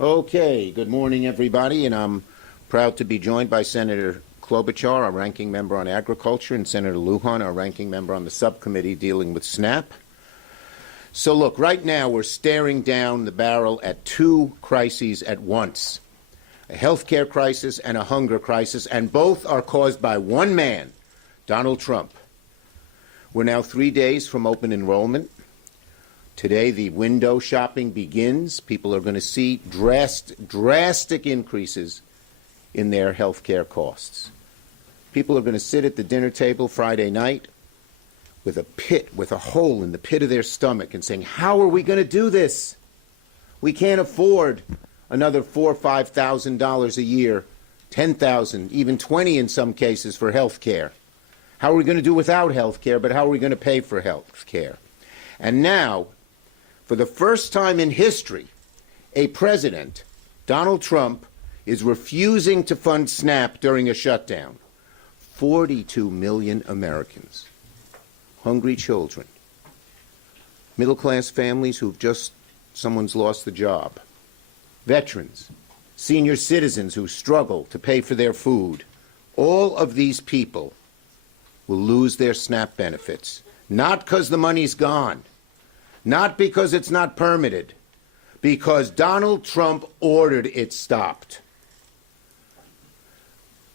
Okay, good morning, everybody, and I'm proud to be joined by Senator Klobuchar, our ranking member on agriculture, and Senator Lujan, our ranking member on the subcommittee dealing with SNAP. So look, right now we're staring down the barrel at two crises at once, a health care crisis and a hunger crisis, and both are caused by one man, Donald Trump. We're now 3 days from open enrollment. Today, the window shopping begins. People are going to see drastic increases in their health care costs. People are going to sit at the dinner table Friday night with a hole in the pit of their stomach and saying, how are we going to do this? We can't afford another $4,000 or $5,000 a year, $10,000, even $20,000 in some cases for health care. How are we going to do without health care, but how are we going to pay for health care? And now, for the first time in history, a president, Donald Trump, is refusing to fund SNAP during a shutdown. 42 million Americans, hungry children, middle-class families someone's lost the job, veterans, senior citizens who struggle to pay for their food. All of these people will lose their SNAP benefits, not because the money's gone, not because it's not permitted, because Donald Trump ordered it stopped.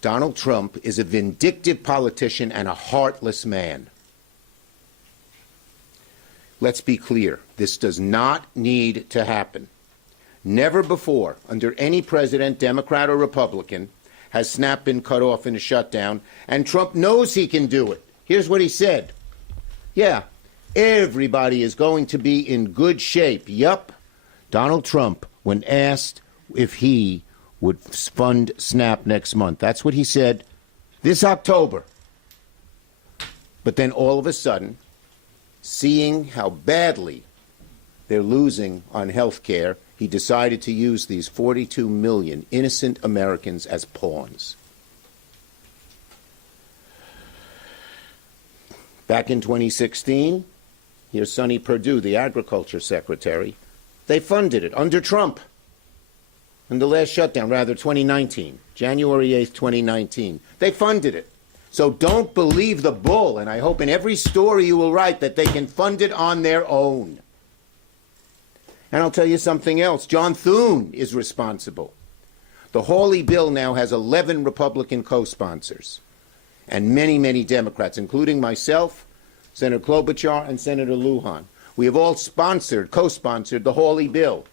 Donald Trump is a vindictive politician and a heartless man. Let's be clear, this does not need to happen. Never before, under any president, Democrat or Republican, has SNAP been cut off in a shutdown, and Trump knows he can do it. Here's what he said. Yeah, everybody is going to be in good shape. Yup. Donald Trump, when asked if he would fund SNAP next month, that's what he said this October. But then all of a sudden, seeing how badly they're losing on health care, he decided to use these 42 million innocent Americans as pawns. Back in 2016, here's Sonny Perdue, the agriculture secretary. They funded it under Trump. In the last shutdown, rather 2019, January 8th, 2019. They funded it. So don't believe the bull, and I hope in every story you will write that they can fund it on their own. And I'll tell you something else. John Thune is responsible. The Hawley bill now has 11 Republican co-sponsors and many, many Democrats, including myself, Senator Klobuchar, and Senator Lujan. We have all co-sponsored the Hawley bill.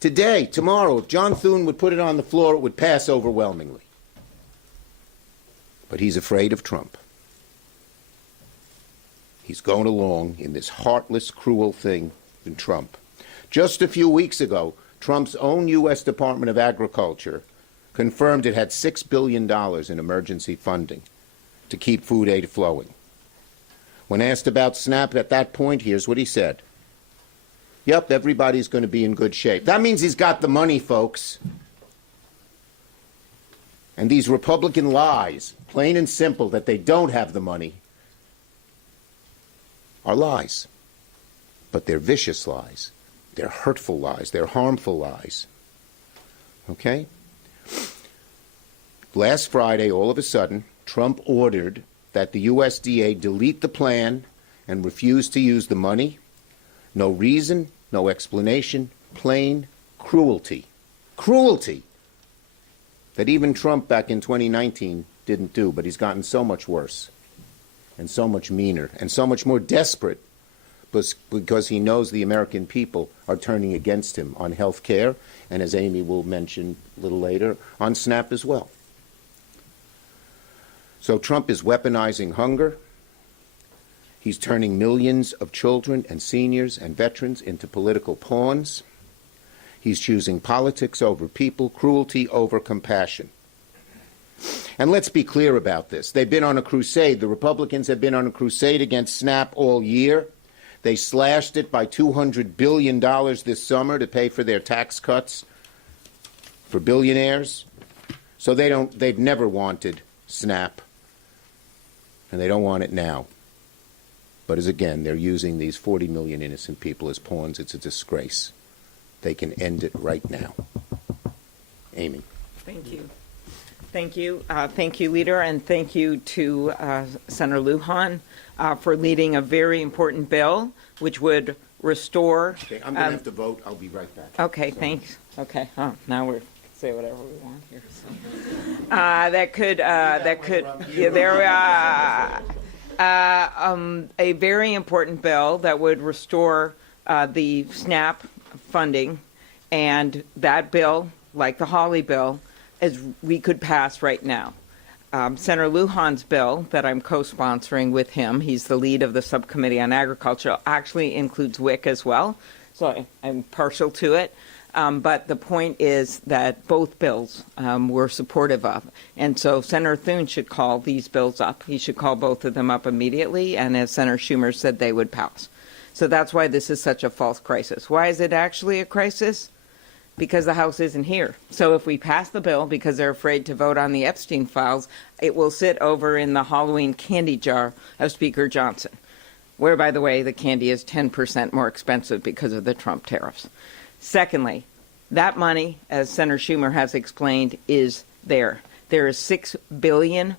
Today, tomorrow, if John Thune would put it on the floor, it would pass overwhelmingly. But he's afraid of Trump. He's going along in this heartless, cruel thing in Trump. Just a few weeks ago, Trump's own U.S. Department of Agriculture confirmed it had $6 billion in emergency funding to keep food aid flowing. When asked about SNAP at that point, here's what he said. Yep, everybody's going to be in good shape. That means he's got the money, folks. And these Republican lies, plain and simple, that they don't have the money, are lies. But they're vicious lies. They're hurtful lies. They're harmful lies. Okay? Last Friday, all of a sudden, Trump ordered that the USDA delete the plan and refuse to use the money. No reason, no explanation, plain cruelty. Cruelty that even Trump back in 2019 didn't do, but he's gotten so much worse and so much meaner and so much more desperate because he knows the American people are turning against him on health care and, as Amy will mention a little later, on SNAP as well. So Trump is weaponizing hunger. He's turning millions of children and seniors and veterans into political pawns. He's choosing politics over people, cruelty over compassion. And let's be clear about this. They've been on a crusade. The Republicans have been on a crusade against SNAP all year. They slashed it by $200 billion this summer to pay for their tax cuts for billionaires. So they've never wanted SNAP, and they don't want it now. But as again, they're using these 40 million innocent people as pawns. It's a disgrace. they can end it right now. Amy. Thank you. Thank you. Thank you, Leader, and thank you to Senator Lujan for leading a very important bill which would restore... Okay, I'm going to have to vote. I'll be right back. Okay, thanks. Okay, now we're say whatever we want here. So. That could, yeah, there we are. A very important bill that would restore the SNAP funding, and that bill, like the Hawley bill, as we could pass right now. Senator Lujan's bill that I'm co-sponsoring with him, he's the lead of the Subcommittee on Agriculture, actually includes WIC as well, so I'm partial to it. But the point is that both bills we're supportive of. And so Senator Thune should call these bills up. He should call both of them up immediately, and as Senator Schumer said, they would pass. So that's why this is such a false crisis. Why is it actually a crisis? Because the House isn't here. So if we pass the bill because they're afraid to vote on the Epstein files, it will sit over in the Halloween candy jar of Speaker Johnson, where, by the way, the candy is 10% more expensive because of the Trump tariffs. Secondly, that money, as Senator Schumer has explained, is there. There is $6 billion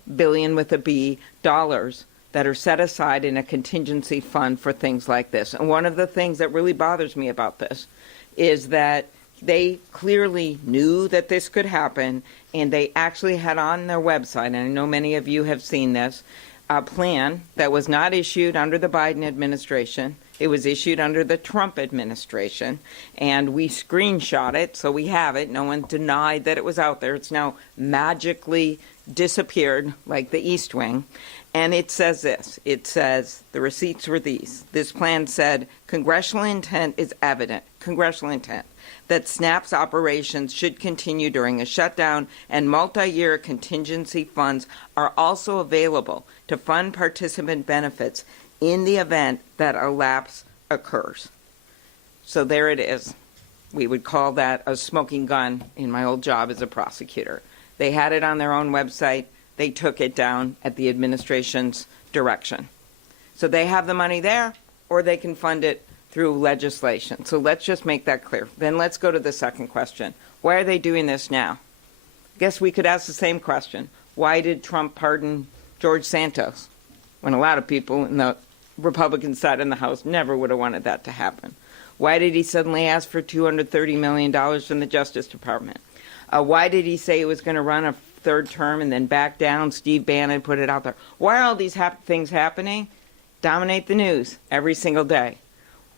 with a B, dollars that are set aside in a contingency fund for things like this. And one of the things that really bothers me about this is that they clearly knew that this could happen, and they actually had on their website, and I know many of you have seen this, a plan that was not issued under the Biden administration. It was issued under the Trump administration, and we screenshot it, so we have it. No one denied that it was out there. It's now magically disappeared like the East Wing. And it says this. It says, the receipts were these. This plan said, congressional intent is evident, congressional intent, that SNAP's operations should continue during a shutdown, and multi-year contingency funds are also available to fund participant benefits in the event that a lapse occurs. So there it is. We would call that a smoking gun in my old job as a prosecutor. They had it on their own website. They took it down at the administration's direction. So they have the money there, or they can fund it through legislation. So let's just make that clear. Then let's go to the second question. Why are they doing this now? I guess we could ask the same question. Why did Trump pardon George Santos when a lot of people in the Republican side in the House never would have wanted that to happen? Why did he suddenly ask for $230 million from the Justice Department? Why did he say he was going to run a third term and then back down? Steve Bannon put it out there. Why are all these things happening? Dominate the news every single day.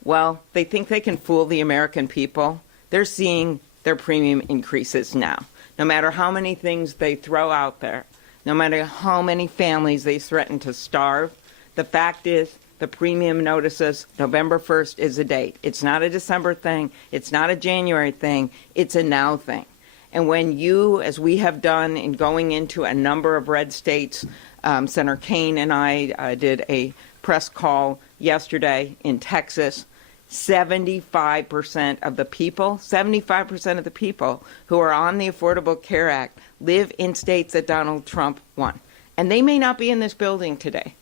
Well, they think they can fool the American people. They're seeing their premium increases now. No matter how many things they throw out there, no matter how many families they threaten to starve, the fact is the premium notices November 1st is the date. It's not a December thing. It's not a January thing. It's a now thing. And when you, as we have done in going into a number of red states, Senator Kaine and I did a press call yesterday in Texas, 75% of the people, 75% of the people who are on the Affordable Care Act live in states that Donald Trump won. And they may not be in this building today.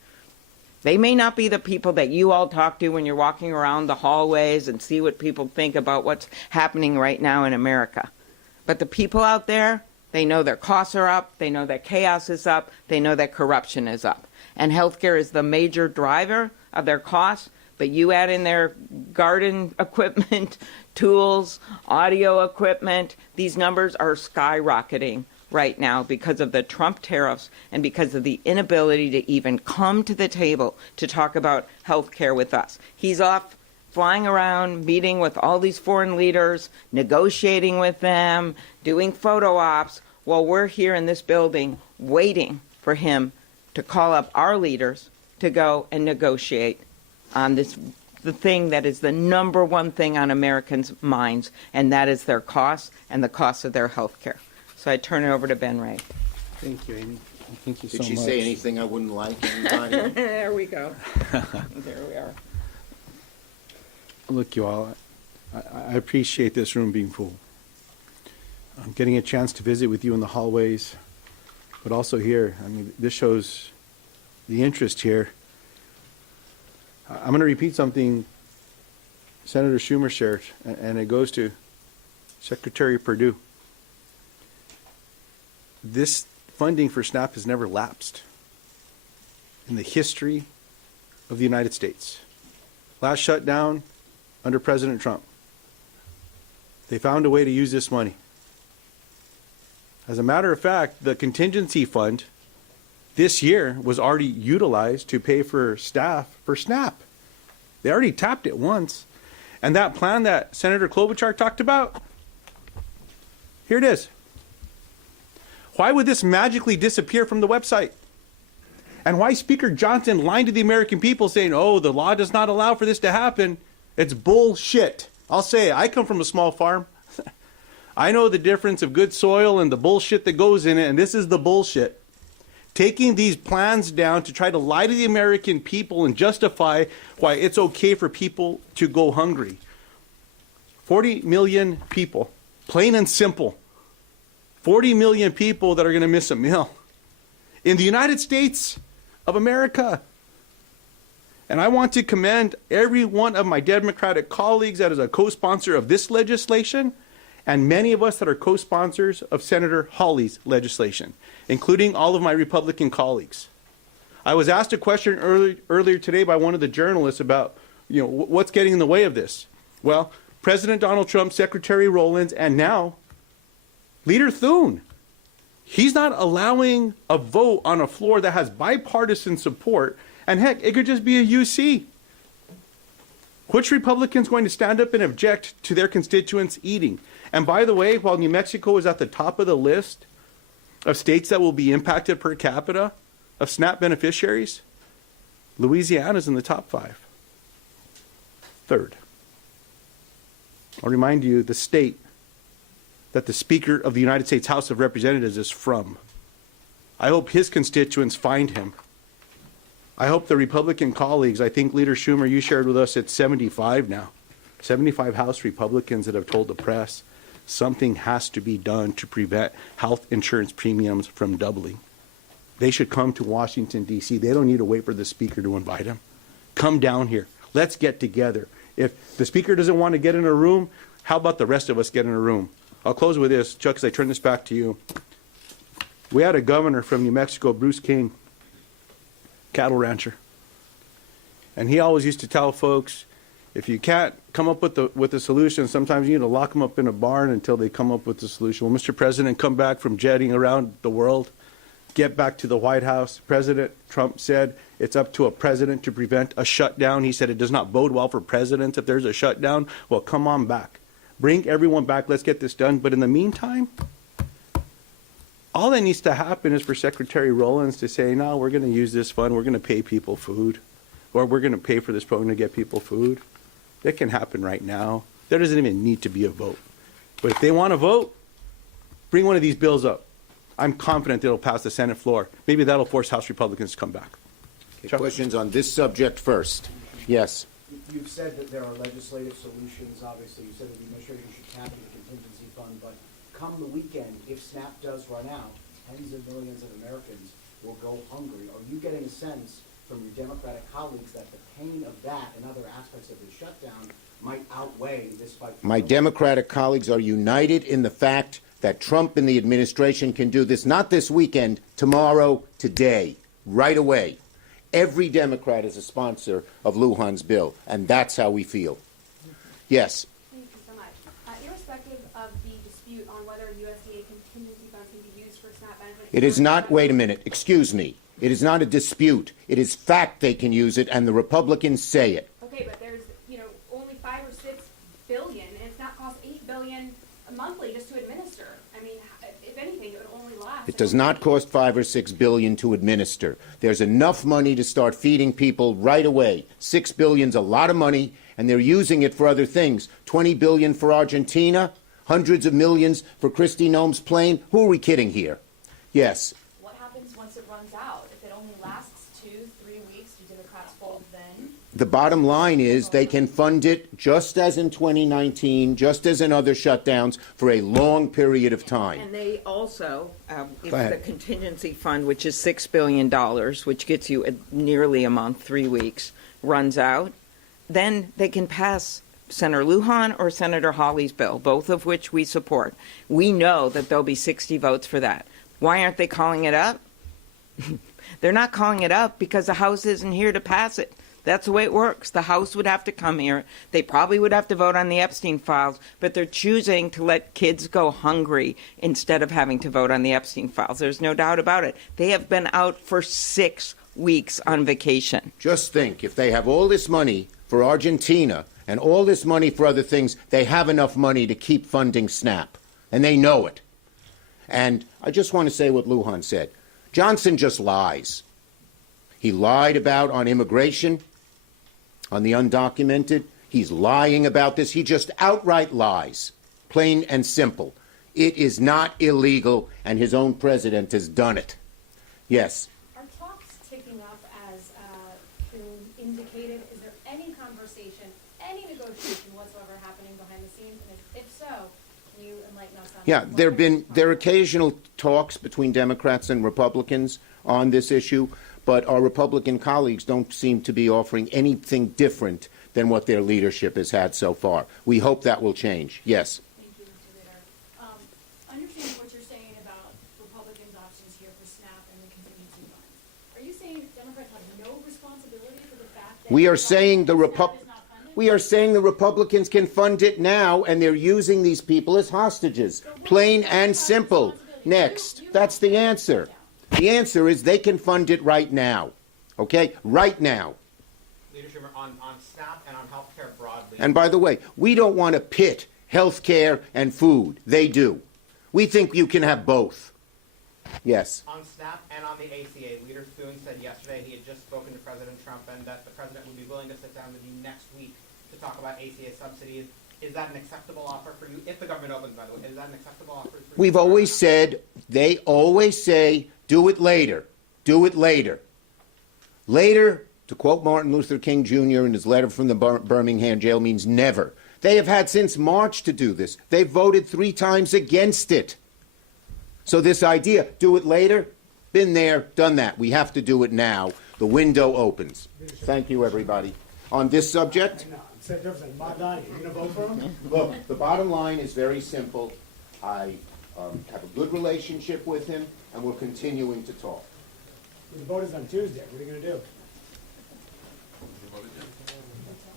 They may not be the people that you all talk to when you're walking around the hallways and see what people think about what's happening right now in America. But the people out there, they know their costs are up, they know that chaos is up, they know that corruption is up. And healthcare is the major driver of their costs, but you add in their garden equipment, tools, audio equipment, these numbers are skyrocketing right now because of the Trump tariffs and because of the inability to even come to the table to talk about healthcare with us. He's off flying around, meeting with all these foreign leaders, negotiating with them, doing photo ops, while we're here in this building waiting for him to call up our leaders to go and negotiate on this, the thing that is the number one thing on Americans' minds, and that is their costs and the cost of their health care. So I turn it over to Ben Ray. Thank you, Amy. Thank you so much. Did she say anything I wouldn't like? Anybody? There we go. There we are. Look, you all, I appreciate this room being full. I'm getting a chance to visit with you in the hallways, but also here. I mean, this shows the interest here. I'm going to repeat something Senator Schumer shared, and it goes to Secretary Perdue, this funding for SNAP has never lapsed in the history of the United States. Last shutdown under President Trump. They found a way to use this money. As a matter of fact, the contingency fund this year was already utilized to pay for staff for SNAP. They already tapped it once. And that plan that Senator Klobuchar talked about, here it is. Why would this magically disappear from the website? And why Speaker Johnson lied to the American people saying, oh, the law does not allow for this to happen? It's bullshit. I'll say it. I come from a small farm. I know the difference of good soil and the bullshit that goes in it, and this is the bullshit. Taking these plans down to try to lie to the American people and justify why it's okay for people to go hungry. 40 million people, plain and simple. 40 million people that are going to miss a meal in the United States of America. And I want to commend every one of my Democratic colleagues that is a co-sponsor of this legislation, and many of us that are co-sponsors of Senator Hawley's legislation, including all of my Republican colleagues. I was asked a question earlier today by one of the journalists about, what's getting in the way of this? Well, President Donald Trump, Secretary Rowlands, and now Leader Thune. He's not allowing a vote on a floor that has bipartisan support, and heck, it could just be a UC. Which Republican's going to stand up and object to their constituents eating? And by the way, while New Mexico is at the top of the list of states that will be impacted per capita of SNAP beneficiaries, Louisiana's in the top 5. Third. I'll remind you the state that the Speaker of the United States House of Representatives is from. I hope his constituents find him. I hope the Republican colleagues, I think Leader Schumer, you shared with us, it's 75 now. 75 House Republicans that have told the press something has to be done to prevent health insurance premiums from doubling. They should come to Washington, D.C. They don't need to wait for the Speaker to invite them. Come down here. Let's get together. If the Speaker doesn't want to get in a room, how about the rest of us get in a room? I'll close with this. Chuck, as I turn this back to you. We had a governor from New Mexico, Bruce King, cattle rancher. And he always used to tell folks, if you can't come up with the solution, sometimes you need to lock them up in a barn until they come up with the solution. Well, Mr. President, come back from jetting around the world, get back to the White House. President Trump said it's up to a president to prevent a shutdown. He said it does not bode well for presidents if there's a shutdown. Well, come on back. Bring everyone back. Let's get this done. But in the meantime, all that needs to happen is for Secretary Rowlands to say, no, we're going to use this fund. We're going to pay people food. Or we're going to pay for this program to get people food. That can happen right now. There doesn't even need to be a vote. But if they want to vote, bring one of these bills up. I'm confident it'll pass the Senate floor. Maybe that'll force House Republicans to come back. Okay, questions on this subject first. Yes. You've said that there are legislative solutions. Obviously, you said that the administration should tap into the contingency fund. But come the weekend, if SNAP does run out, tens of millions of Americans will go hungry. Are you getting a sense from your Democratic colleagues that the pain of that and other aspects of the shutdown might outweigh this fight? My Democratic colleagues are united in the fact that Trump and the administration can do this, not this weekend, tomorrow, today, right away. Every Democrat is a sponsor of Lujan's bill, and that's how we feel. Yes. Thank you so much. Irrespective of the dispute on whether USDA contingency funds can be used for SNAP benefits. It is not, wait a minute, excuse me. It is not a dispute. It is fact they can use it, and the Republicans say it. Okay, but there's, only 5 or 6 billion, and it's not cost $8 billion monthly just to administer. I mean, if anything, it would only last. It does not cost $5 or $6 billion to administer. There's enough money to start feeding people right away. $6 billion's a lot of money, and they're using it for other things. $20 billion for Argentina, hundreds of millions for Kristi Noem's plane. Who are we kidding here? Yes. What happens once it runs out? If it only lasts 2-3 weeks, do Democrats fold then? The bottom line is they can fund it just as in 2019, just as in other shutdowns, for a long period of time. And they also, if Go ahead. the contingency fund, which is $6 billion, which gets you nearly a month, 3 weeks, runs out, then they can pass Senator Lujan or Senator Hawley's bill, both of which we support, we know that there'll be 60 votes for that. Why aren't they calling it up? They're not calling it up because the House isn't here to pass it. That's the way it works. The House would have to come here. They probably would have to vote on the Epstein files, but they're choosing to let kids go hungry instead of having to vote on the Epstein files. There's no doubt about it. They have been out for 6 weeks on vacation. Just think, if they have all this money for Argentina and all this money for other things, they have enough money to keep funding SNAP. And they know it. And I just want to say what Lujan said. Johnson just lies. He lied about on immigration, on the undocumented. He's lying about this. He just outright lies, plain and simple. It is not illegal, and his own president has done it. Yes. Are talks ticking up as Kuhn indicated? Is there any conversation, any negotiation whatsoever happening behind the scenes? And if so, can you enlighten us on Yeah, there are occasional talks between Democrats and Republicans on this issue, but our Republican colleagues don't seem to be offering anything different than what their leadership has had so far. We hope that will change. Yes. Thank you, Mr. Leader. Understanding what you're saying about Republicans' options here for SNAP and the contingency fund, are you saying Democrats have no responsibility for the fact that We are saying the SNAP is not funded? We are saying the Republicans can fund it now, and they're using these people as hostages. Plain and simple. Next. That's the answer. The answer is they can fund it right now. Okay? Right now. Leader Schumer, on SNAP and on health care broadly. And by the way, we don't want to pit health care and food. They do. We think you can have both. Yes. On SNAP and on the ACA, Leader Spoon said yesterday he had just spoken to President Trump and that the president would be willing to sit down with you next week to talk about ACA subsidies. Is that an acceptable offer for you? If the government opens, by the way, is that an acceptable offer for you? We've always said, they always say, do it later. Do it later. Later, to quote Martin Luther King Jr. in his letter from the Birmingham jail, means never. They have had since March to do this. They've voted 3 times against it. So this idea, do it later, been there, done that. We have to do it now. The window opens. Thank you, everybody. On this subject? No, it's a difference. Bob Donnie, you gonna vote for him? Look, the bottom line is very simple. I have a good relationship with him, and we're continuing to talk. The vote is on Tuesday. What are you gonna do?